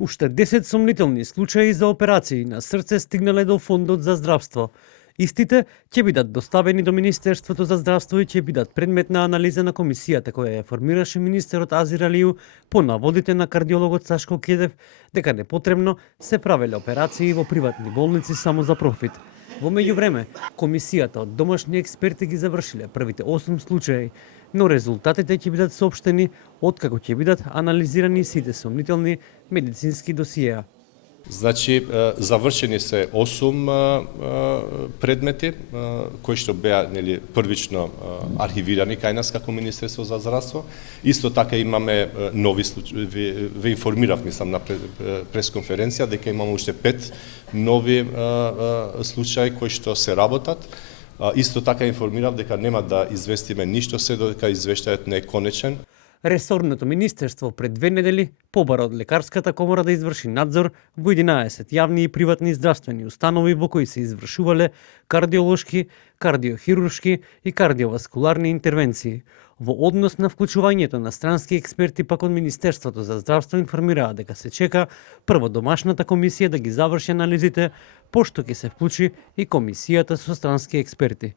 Уште 10 сомнителни случаи за операции на срце стигнале до Фондот за здравство. Истите ќе бидат доставени до Министерството за здравство и ќе бидат предмет на анализа на комисијата која ја формираше министерот Азир Алију по наводите на кардиологот Сашко Кедев дека непотребно се правеле операции во приватни болници само за профит. Во меѓувреме, комисијата од домашни експерти ги завршиле првите 8 случаи, но резултатите ќе бидат соопштени откако ќе бидат анализирани сите сомнителни медицински досиеа. Значи, завршени се 8 предмети, кои што беа првично архивирани кај нас како Министерство за здравство. Исто така имаме нови случаи, ве информирав, мислам, на пресконференција, дека имаме уште 5 нови случаи кои што се работат. Исто така информирав дека нема да известиме ништо се додека извештајот не е конечен. Ресорното министерство пред 2 недели побара од Лекарската комора да изврши надзор во 11 јавни и приватни здравствени установи во кои се извршувале кардиолошки, кардиохируршки и кардиоваскуларни интервенции. Во однос на вклучувањето на странски експерти пак од Министерството за здравство информираа дека се чека прво домашната комисија да ги заврши анализите, пошто ќе се вклучи и комисијата со странски експерти.